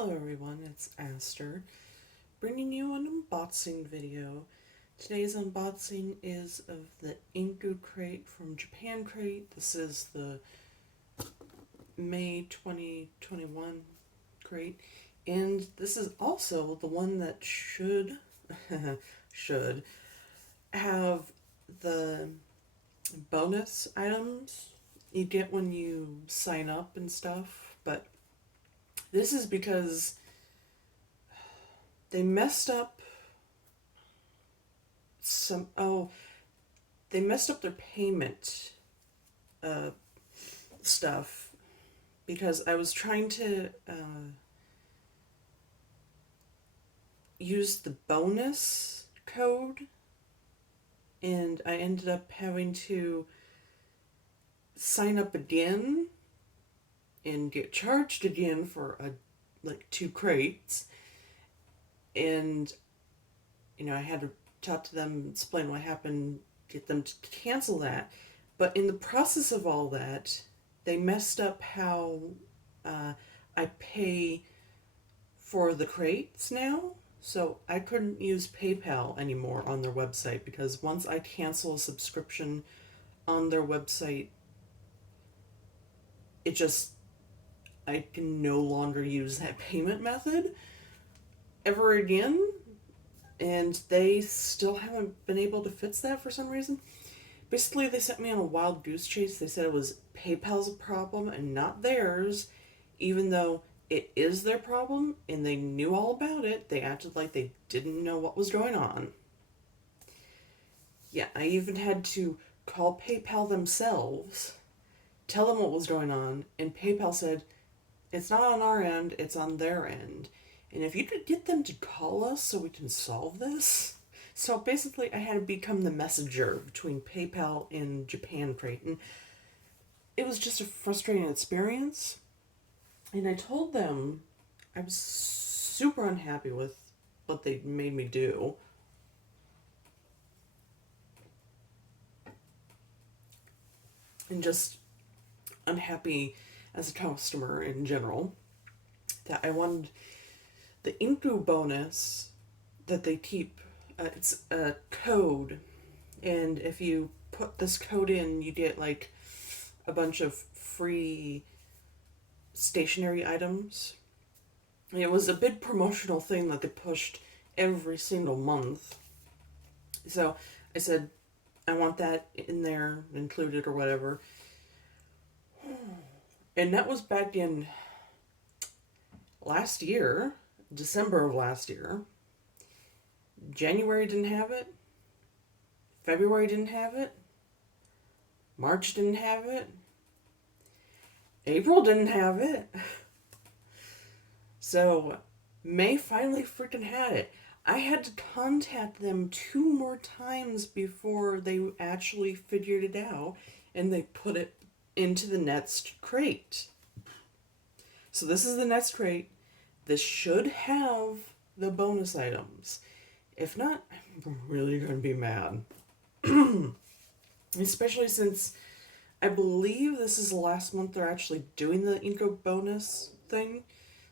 Hello everyone, it's Aster, bringing you an unboxing video. Today's unboxing is of the Inku crate from Japan crate. This is the May 2021 crate, and this is also the one that should should have the bonus items you get when you sign up and stuff, but this is because they messed up they messed up their payment stuff because I was trying to use the bonus code, and I ended up having to sign up again and get charged again for like 2 crates. And I had to talk to them, explain what happened, get them to cancel that. But in the process of all that, they messed up how I pay for the crates now. So I couldn't use PayPal anymore on their website, because once I cancel a subscription on their website, I can no longer use that payment method ever again. And they still haven't been able to fix that for some reason. Basically, they sent me on a wild goose chase. They said it was PayPal's problem and not theirs, even though it is their problem and they knew all about it. They acted like they didn't know what was going on. Yeah, I even had to call PayPal themselves, tell them what was going on, and PayPal said, it's not on our end, it's on their end. And if you could get them to call us so we can solve this. So basically, I had to become the messenger between PayPal and Japan Crate. And it was just a frustrating experience. And I told them I was super unhappy with what they made me do. And just unhappy as a customer in general. That I wanted the Inku bonus that they keep. It's a code, and if you put this code in, you get like a bunch of free stationery items. And it was a big promotional thing that they pushed every single month. So I said, I want that in there, included or whatever. And that was back in last year, December of last year. January didn't have it. February didn't have it. March didn't have it. April didn't have it. So May finally freaking had it. I had to contact them 2 more times before they actually figured it out, and they put it into the next crate. So this is the next crate. This should have the bonus items. If not, I'm really going to be mad. Especially since I believe this is the last month they're actually doing the Inku bonus thing.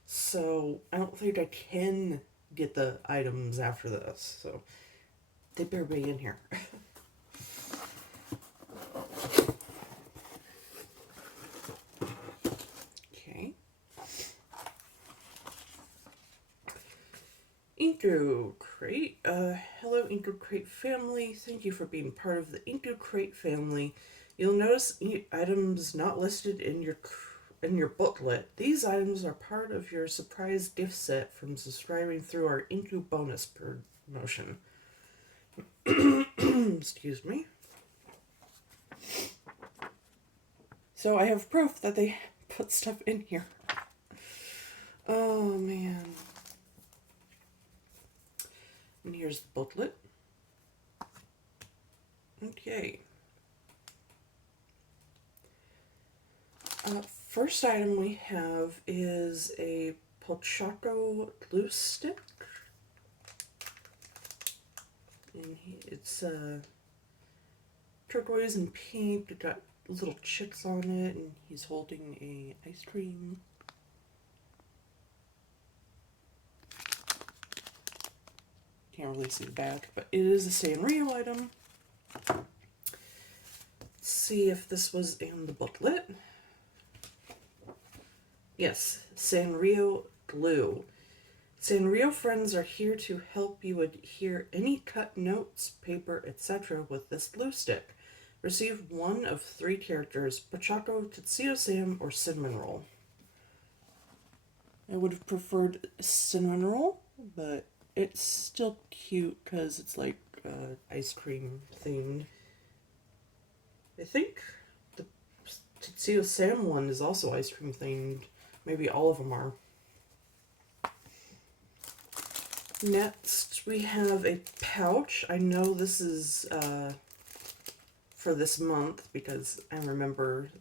So I don't think I can get the items after this. So they better be in here. Okay. Inku Crate. Hello, Inku Crate family. Thank you for being part of the Inku Crate family. You'll notice items not listed in your booklet. These items are part of your surprise gift set from subscribing through our Inku bonus promotion. Excuse me. So I have proof that they put stuff in here. Oh man. And here's the booklet. Okay. First item we have is a Pochacco glue stick. And it's turquoise and pink. It got little chicks on it, and he's holding a ice cream. Can't really see the back, but it is a Sanrio item. Let's see if this was in the booklet. Yes, Sanrio glue. Sanrio friends are here to help you adhere any cut notes, paper, etc. with this glue stick. Receive one of 3 characters, Pochocco, Tuxedo Sam, or Cinnamon Roll. I would have preferred Cinnamon Roll, but it's still cute because it's like ice cream themed. I think the Tuxedo Sam one is also ice cream themed. Maybe all of them are. Next, we have a pouch. I know this is for this month because I remember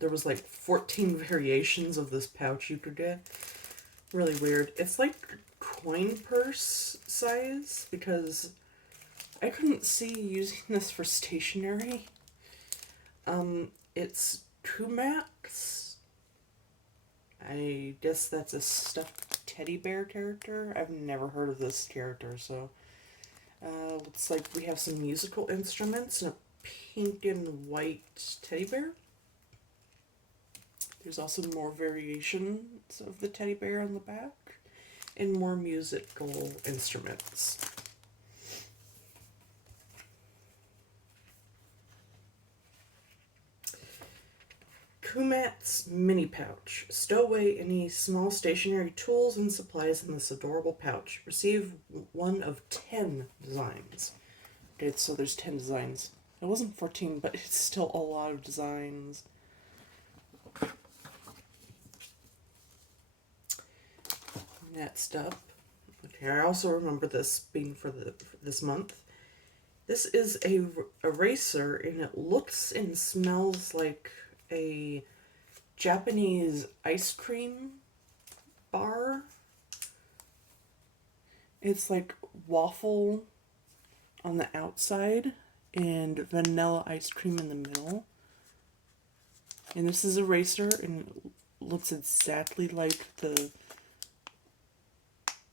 there was like 14 variations of this pouch you could get. Really weird. It's like coin purse size because I couldn't see using this for stationery. It's Kumax. I guess that's a stuffed teddy bear character. I've never heard of this character, so looks like we have some musical instruments and a pink and white teddy bear. There's also more variations of the teddy bear on the back and more musical instruments. Kumat's mini pouch. Stow away any small stationary tools and supplies in this adorable pouch. Receive one of 10 designs. Okay, so there's 10 designs. It wasn't 14, but it's still a lot of designs. Next up, okay, I also remember this being for this month. This is a eraser, and it looks and smells like a Japanese ice cream bar. It's like waffle on the outside and vanilla ice cream in the middle. And this is a eraser, and it looks exactly like the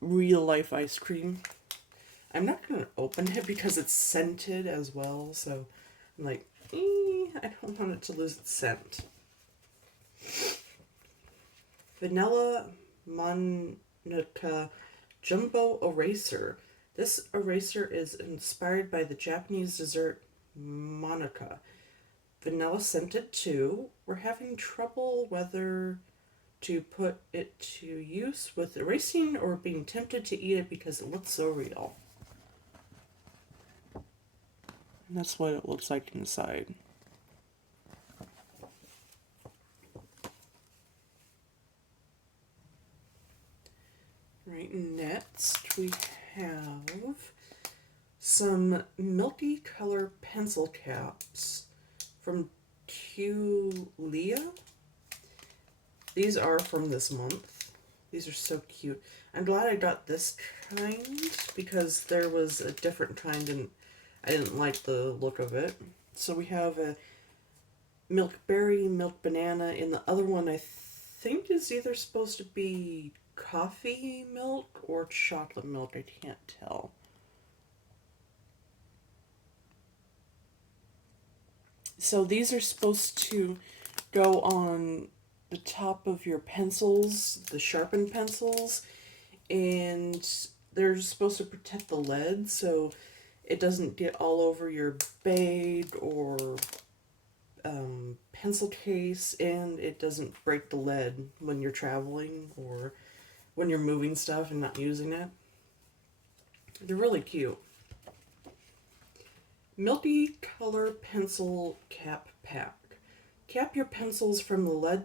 real life ice cream. I'm not going to open it because it's scented as well, so I'm like, I don't want it to lose its scent. Vanilla Monica Jumbo Eraser. This eraser is inspired by the Japanese dessert Monica. Vanilla scented too. We're having trouble whether to put it to use with erasing or being tempted to eat it because it looks so real. And that's what it looks like inside. Right, next we have some milky color pencil caps from Culia. These are from this month. These are so cute. I'm glad I got this kind because there was a different kind and I didn't like the look of it. So we have a milk berry, milk banana, and the other one I think is either supposed to be coffee milk or chocolate milk. I can't tell. So these are supposed to go on the top of your pencils, the sharpened pencils, and they're supposed to protect the lead so it doesn't get all over your bag or pencil case, and it doesn't break the lead when you're traveling or when you're moving stuff and not using it. They're really cute. Milky Color Pencil Cap Pack. Cap your pencils from lead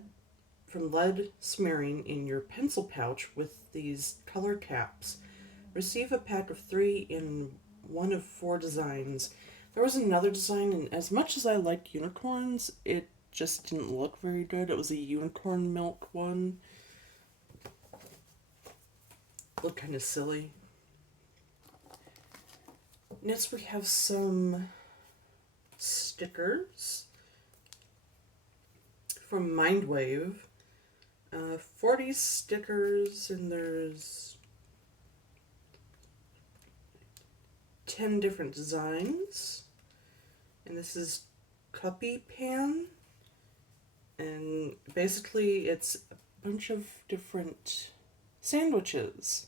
smearing in your pencil pouch with these color caps. Receive a pack of 3 in one of 4 designs. There was another design, and as much as I like unicorns, it just didn't look very good. It was a unicorn milk one. Looked kind of silly. Next we have some stickers from Mindwave. 40 stickers, and there's 10 different designs. And this is Cuppy Pan. And basically it's a bunch of different sandwiches.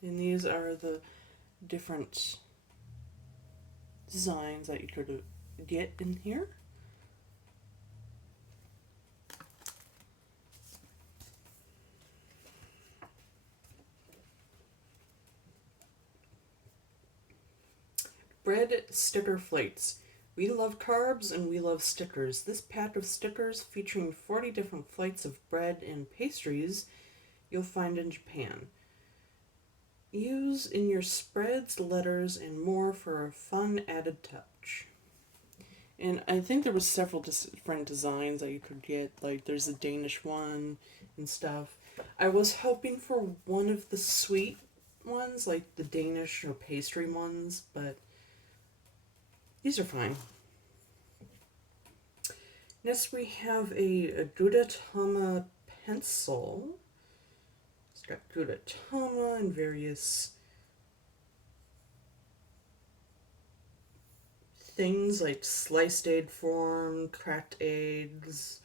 And these are the different designs that you could get in here. Bread sticker flakes. We love carbs and we love stickers. This pack of stickers featuring 40 different flights of bread and pastries you'll find in Japan. Use in your spreads, letters, and more for a fun added touch. And I think there was several different designs that you could get. Like there's a Danish one and stuff. I was hoping for one of the sweet ones, like the Danish or pastry ones, but these are fine. Next we have a Gudetama pencil. It's got Gudetama and various things like sliced egg form, cracked eggs,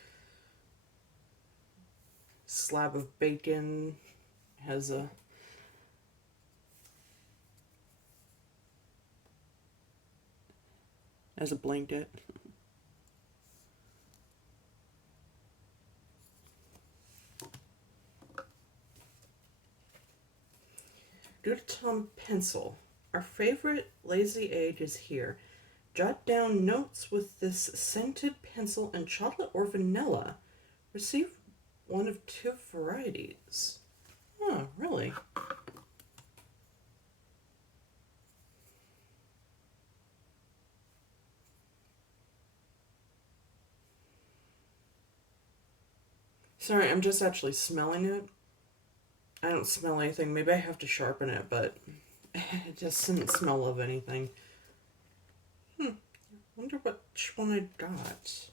slab of bacon, has a blanket. Gudetama pencil. Our favorite lazy age is here. Jot down notes with this scented pencil in chocolate or vanilla. Receive one of 2 varieties. Oh, really? Sorry, I'm just actually smelling it. I don't smell anything. Maybe I have to sharpen it, but it just didn't smell of anything. Wonder which one I got.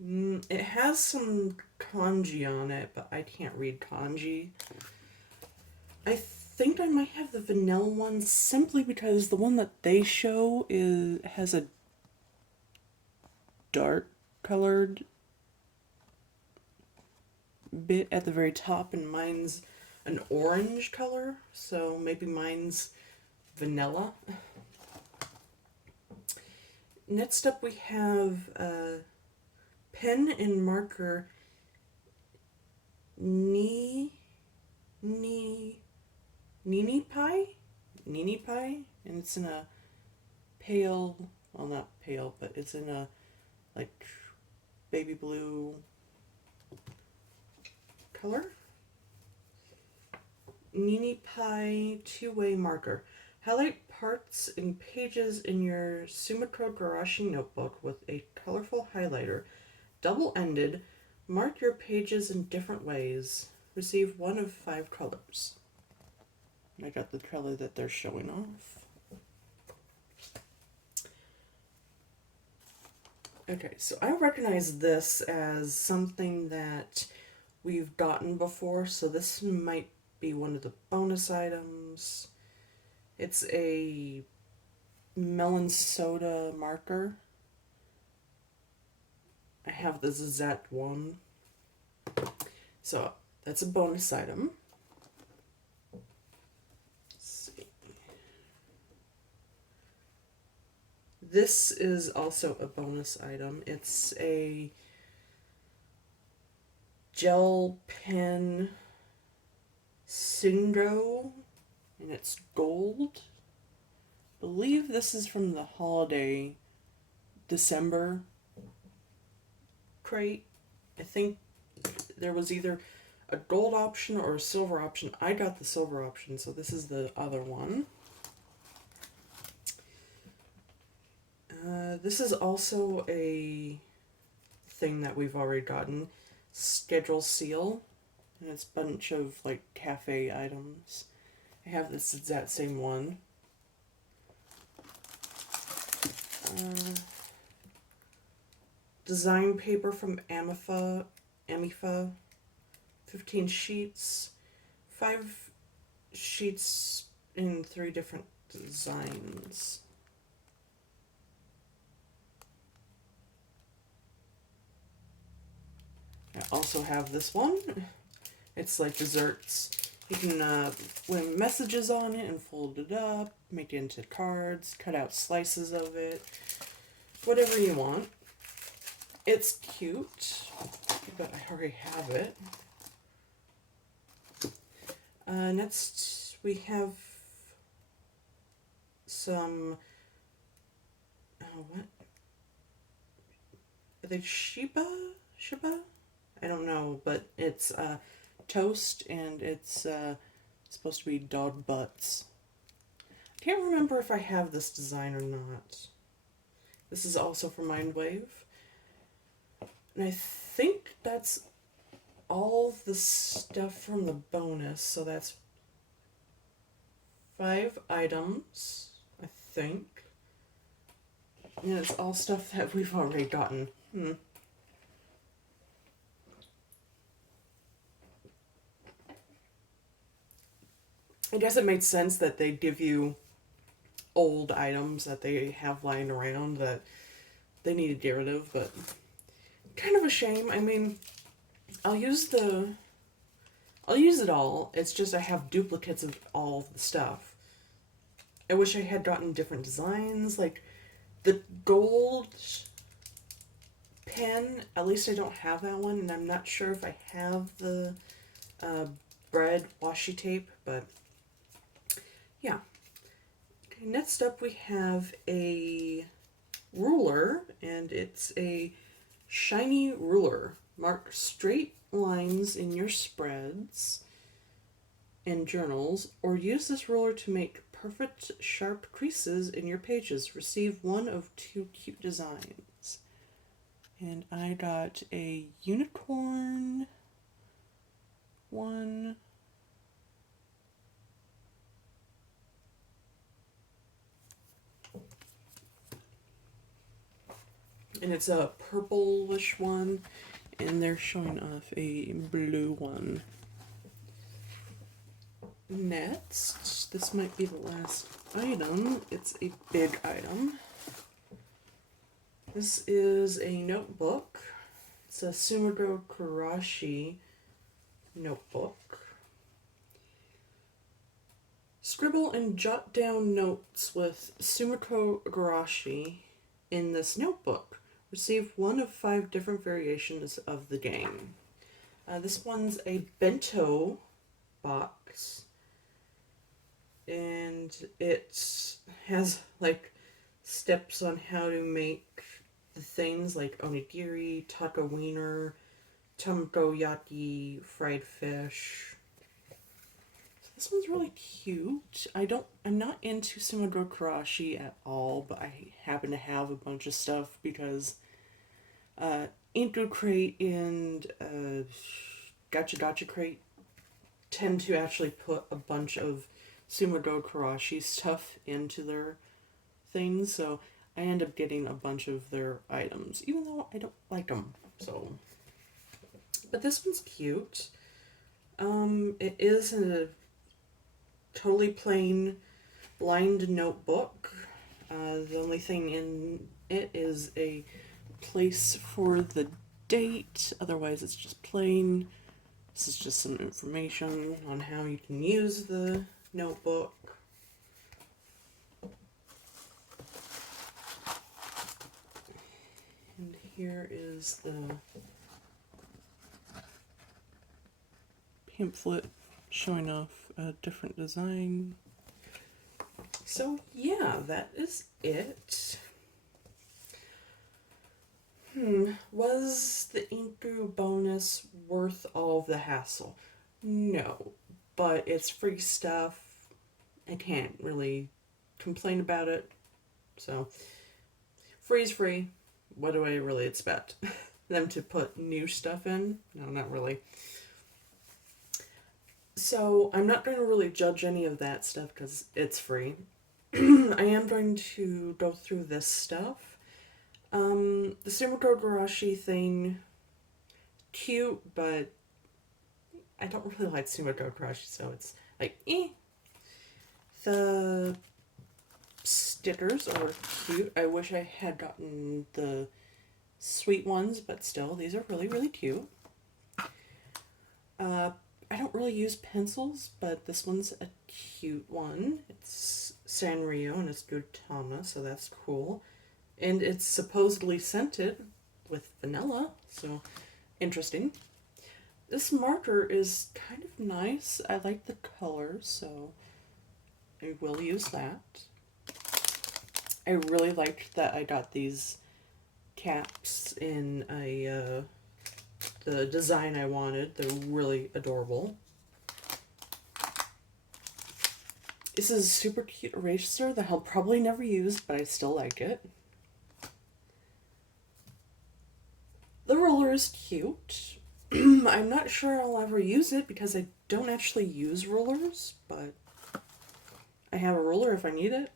It has some kanji on it, but I can't read kanji. I think I might have the vanilla one simply because the one that they show has a dark colored bit at the very top and mine's an orange color, so maybe mine's vanilla. Next up we have pen and marker Nini Pie, and it's in a pale, well not pale, but it's in a like baby blue color. Nini Pie two-way marker. Highlight parts and pages in your Sumikro Garashi notebook with a colorful highlighter. Double-ended, mark your pages in different ways. Receive 1 of 5 colors. I got the color that they're showing off. Okay, so I recognize this as something that we've gotten before, so this might be one of the bonus items. It's a melon soda marker. I have the Zazette one. So that's a bonus item. Let's see. This is also a bonus item. It's a gel pen Sindro, and it's gold. I believe this is from the holiday December crate. I think there was either a gold option or a silver option. I got the silver option, so this is the other one. This is also a thing that we've already gotten. Schedule seal. And it's a bunch of like cafe items. I have this exact same one. Design paper from Amifa. Amifa, 15 sheets, 5 sheets in 3 different designs. I also have this one. It's like desserts. You can put messages on it and fold it up, make it into cards, cut out slices of it, whatever you want. It's cute, but I already have it. Next, we have some, what? Are they Shiba? I don't know, but it's toast and it's supposed to be dog butts. I can't remember if I have this design or not. This is also for Mindwave. And I think that's all the stuff from the bonus, so that's 5 items, I think. And it's all stuff that we've already gotten. I guess it made sense that they give you old items that they have lying around that they need to get rid of, but kind of a shame. I mean, I'll use it all. It's just I have duplicates of all the stuff. I wish I had gotten different designs, like the gold pen. At least I don't have that one, and I'm not sure if I have the bread washi tape, but yeah. Okay, next up we have a ruler, and it's a shiny ruler. Mark straight lines in your spreads and journals, or use this ruler to make perfect sharp creases in your pages. Receive 1 of 2 cute designs. And I got a unicorn one. And it's a purplish one, and they're showing off a blue one. Next, this might be the last item. It's a big item. This is a notebook. It's a Sumiguro Kurashi notebook. Scribble and jot down notes with Sumiko Garashi in this notebook. Receive 1 of 5 different variations of the game. This one's a bento box, and it has like steps on how to make the things like onigiri, taco wiener, tamagoyaki, fried fish. This one's really cute. I'm not into Sumiguro Kurashi at all, but I happen to have a bunch of stuff because Inku Crate and Gacha Crate tend to actually put a bunch of Sumiguro Kurashi stuff into their things, so I end up getting a bunch of their items, even though I don't like them. So, but this one's cute. It is a totally plain lined notebook. The only thing in it is a place for the date. Otherwise, it's just plain. This is just some information on how you can use the notebook. And here is the pamphlet showing off a different design. So yeah, that is it. Was the Inku bonus worth all of the hassle? No, but it's free stuff. I can't really complain about it. So, free is free. What do I really expect? Them to put new stuff in? No, not really. So, I'm not going to really judge any of that stuff because it's free. I am going to go through this stuff. The Sumiko Garashi thing cute, but I don't really like Sumiko Crush, so it's like, eh. The stickers are cute. I wish I had gotten the sweet ones, but still, these are really, really cute. I don't really use pencils, but this one's a cute one. It's Sanrio and it's Gudetama, so that's cool. And it's supposedly scented with vanilla, so interesting. This marker is kind of nice. I like the color, so I will use that. I really liked that I got these caps in the design I wanted. They're really adorable. This is a super cute eraser that I'll probably never use, but I still like it. The ruler is cute. I'm not sure I'll ever use it because I don't actually use rulers, but I have a ruler if I need it.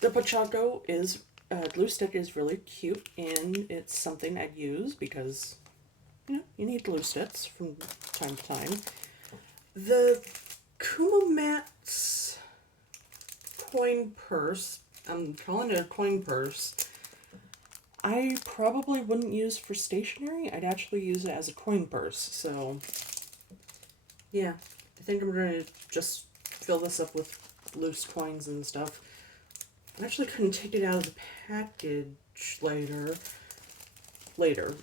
The Pochocco is glue stick is really cute, and it's something I'd use because you need glue sticks from time to time. The Kumamat's coin purse, I'm calling it a coin purse, I probably wouldn't use for stationery. I'd actually use it as a coin purse. So, yeah, I think I'm going to just fill this up with loose coins and stuff. I actually couldn't take it out of the package later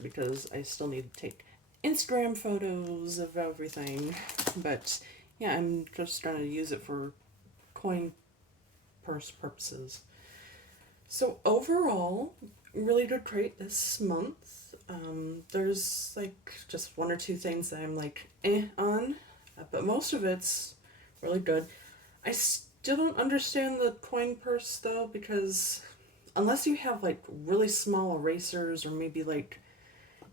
because I still need to take Instagram photos of everything. But yeah, I'm just going to use it for coin purse purposes. So overall, really good crate this month. There's like just one or two things that I'm like on, but most of it's really good. I still don't understand the coin purse though, because unless you have like really small erasers or maybe like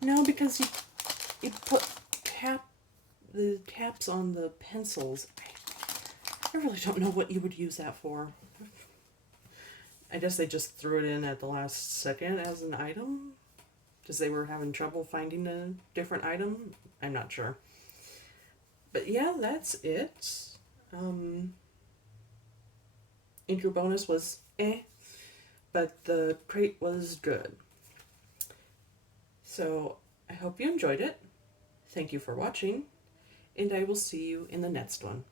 no, because you put the caps on the pencils. I really don't know what you would use that for. I guess they just threw it in at the last second as an item because they were having trouble finding a different item. I'm not sure. But yeah, that's it. Inku bonus was but the crate was good. So I hope you enjoyed it. Thank you for watching, and I will see you in the next one.